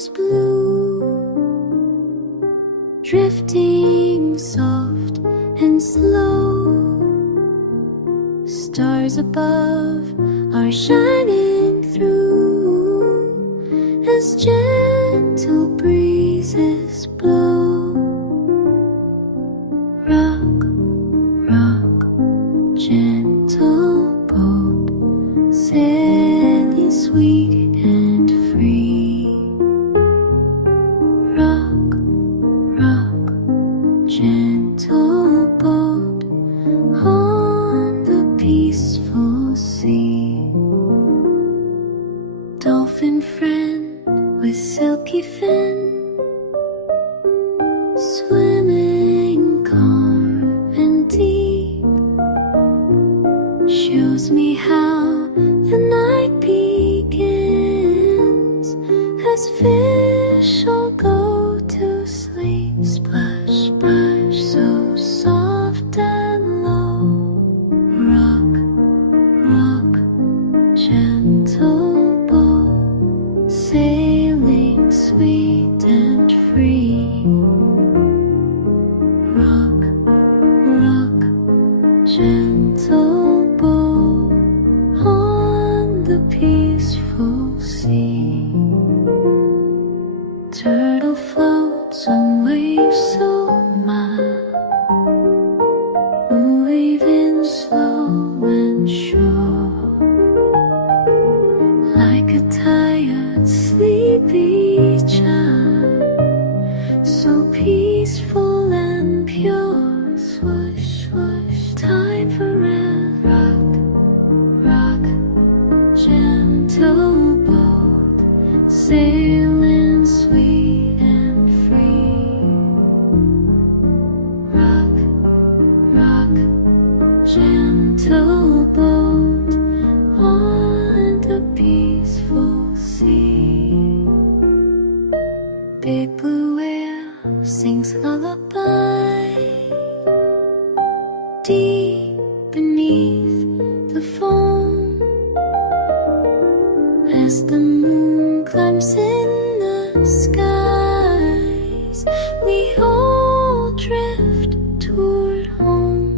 waters blue, drifting soft and slow. Stars above are shining through as gentle breezes blow. Rock, rock, gentle boat, sailing sweet and free. Rock, rock, gentle boat on the peaceful sea. Dolphin friend with silky fin, swimming calm and deep, shows me how the night begins as fish all go to sleep. Splash, splash, so soft and low. Rock, rock, gentle boat, sailing sweet and free. Rock, rock, gentle boat on the peaceful sea. Turtle floats on waves so mild, moving slow and sure, like a tired, sleepy child, so peaceful and pure. Swoosh, swoosh, time forever. Rock, rock, gentle boat, sailing sweet and free. Rock, rock, gentle boat on the peaceful sea. Big blue whale sings lullaby deep beneath the foam as the moon climbs in the skies. We all drift toward home.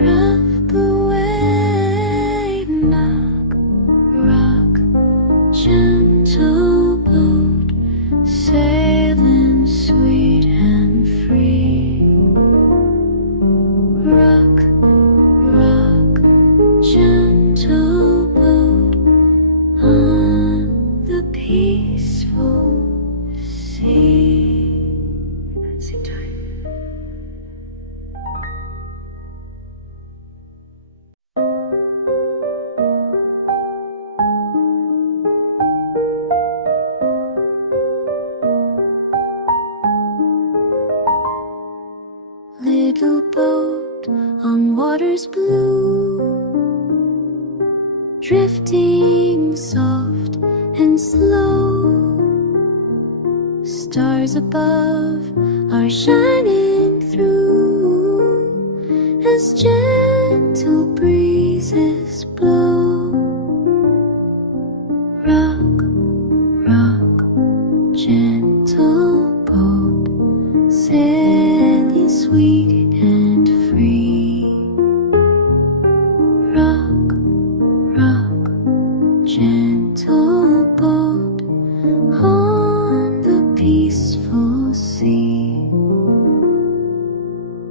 Rough blue wave, knock, rock, gentle boat, sailing sweet and free. Rock, rock, gentle boat on the peaceful sea. Sit tight. Little boat on waters blue, drifting soft and slow. Stars above are shining through as gentle breezes blow. Rock, rock, gentle boat, sailing sweet and free. Rock, rock, gentle boat on the peaceful sea.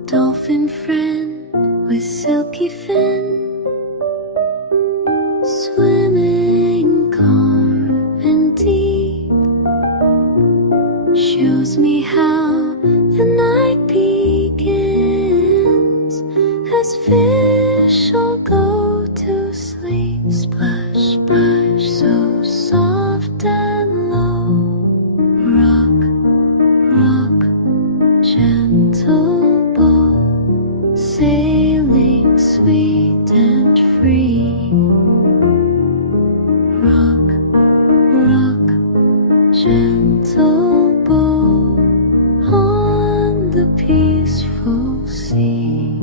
Dolphin friend with silky fin, swimming calm and deep, shows me how the night begins as fish all go to sleep. Splash, splash, so soft and low. Rock, rock, gentle boat, sailing sweet and free. Rock, rock, gentle boat on the peaceful sea.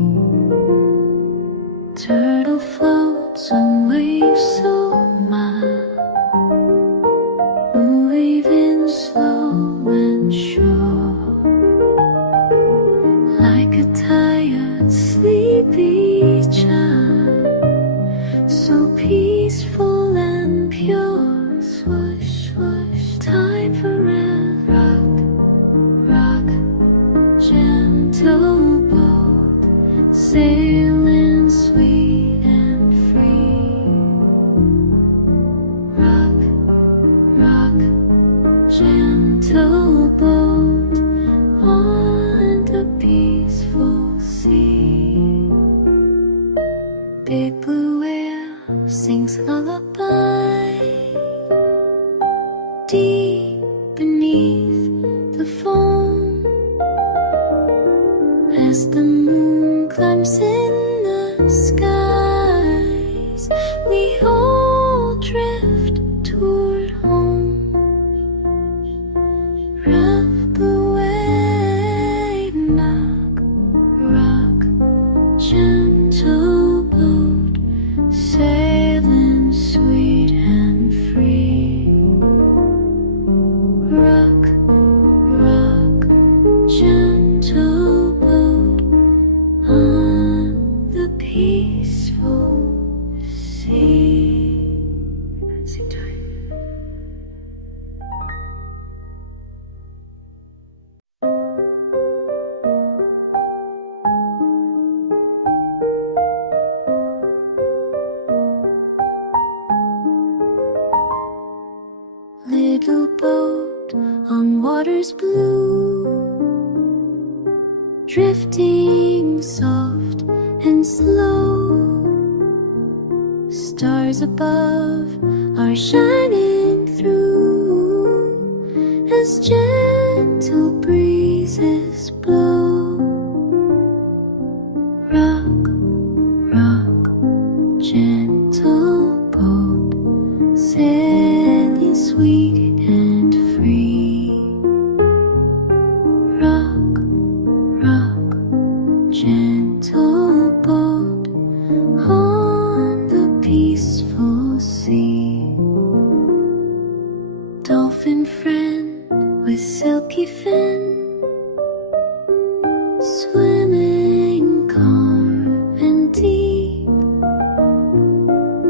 Turtle floats on waves so mild, moving slow and sure, like a tired, sleepy child, so peaceful and pure. Swoosh, swoosh, time for a rock, rock, gentle boat, sailing sweet and free. Rock, rock, gentle boat on the peaceful sea. Big blue whale sings lullaby deep beneath the foam, as the moon climbs in the skies. We all drift toward home. Rough away, knock, rock, gentle boat, sailing sweet and free. Rock, rock, gentle boat on the peaceful sea. Sing time. Little boat on waters blue, drifting soft and slow. Stars above are shining through as gentle breezes blow. Rock, rock, gentle boat, sailing sweet and free. Rock, rock, gentle boat on the peaceful sea. Dolphin friend with silky fin, swimming calm and deep,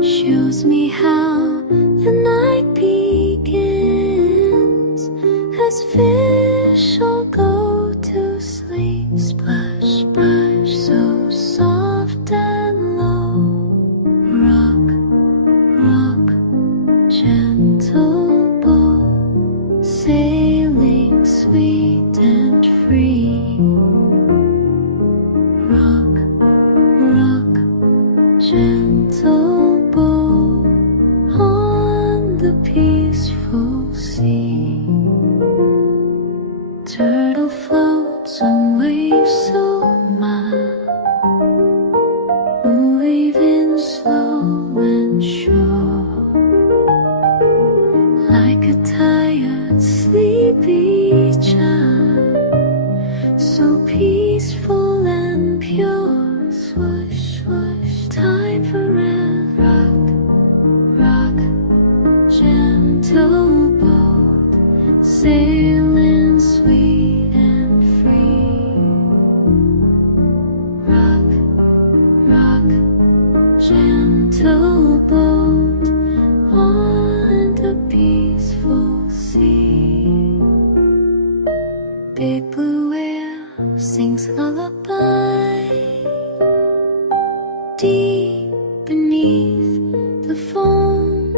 shows me how the night begins as fish all go to sleep. Splash, splash, so soft and low. Rock, rock, gentle boat, sailing sweet and free. Rock, rock, gentle boat on the peaceful sea. Turtle floats on waves so mild, moving slow and sure, like a tired, sleepy child, so peaceful and pure. Swoosh, swoosh, time for a rock, rock, gentle boat, sailing sweet and free. Rock, rock, gentle boat on the peaceful sea. Big blue whale sings lullaby deep beneath the foam,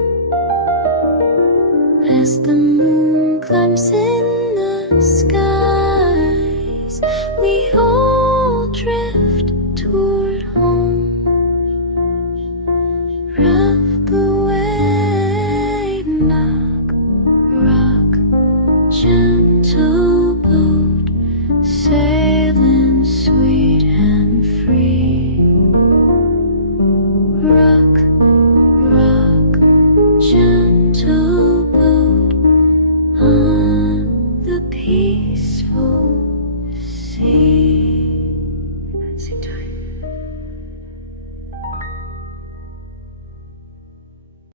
as the moon climbs in the skies. We all drift toward home. Rough away, knock, rock, gentle boat, sailing sweet and free. Rock, rock, gentle boat on the peaceful sea.